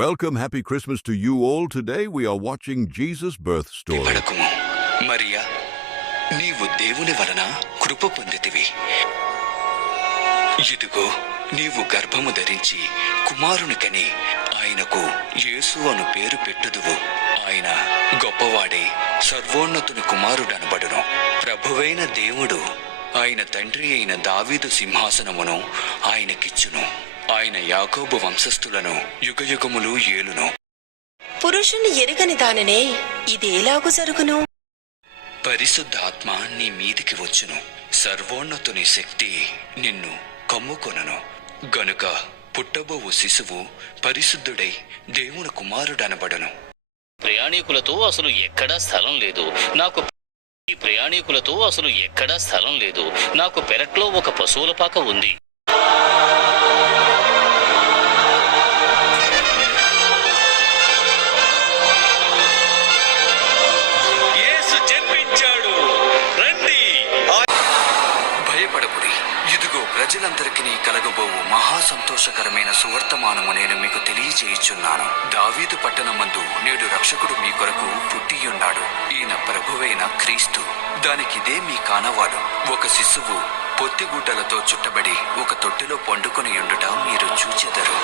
Welcome, happy Christmas to you all. Today we are watching Jesus' birth story. పడకుము Mariya, నీవు దేవుని వలన కృప పొందితివి. ఇదిగో నీవు గర్భము ధరించి కుమారుని కని ఆయనకు యేసు అను పేరు పెట్టుదువు. ఆయన గొప్పవాడే, సర్వోన్నతుని కుమారుడనబడును. ప్రభువైన దేవుడు ఆయన తండ్రి అయిన దావీదు సింహాసనమును ఆయనకిచ్చును. ఆయన యాకోబు వంశస్థులను యుగయుగములు ఏలును. పురుషుని ఎరుగని దాననే ఇదేలాగు జరుగును? పరిశుద్ధాత్మ నీ మీదికి వచ్చును. సర్వోన్నతుని శక్తి నిన్ను కమ్ముకొనును. గనుక పుట్టబోవు శిశువు పరిశుద్ధుడై దేవుని కుమారుడనబడును. ప్రయాణికులతో అసలు ఎక్కడా స్థలం లేదు. నాకు పెరట్లో ఒక పశువుల పాక ఉంది. యేసు జన్మించాడు, రండి. భయపడకుడి, ఇదిగో ప్రజలందరికీ కలగబోవు మహా సంతోషకరమైన సువర్తమానము నేను మీకు తెలియజేయుచున్నాను. దావీదు పట్టణమందు నేడు రక్షకుడు మీ కొరకు పుట్టియున్నాడు. ఈయన ప్రభువైన క్రీస్తు. దానికిదే మీ కానవాడు. ఒక శిశువు పొత్తిగుడ్డలతో చుట్టబడి ఒక తొట్టిలో పండుకొని ఉండుట మీరు చూచెదరు.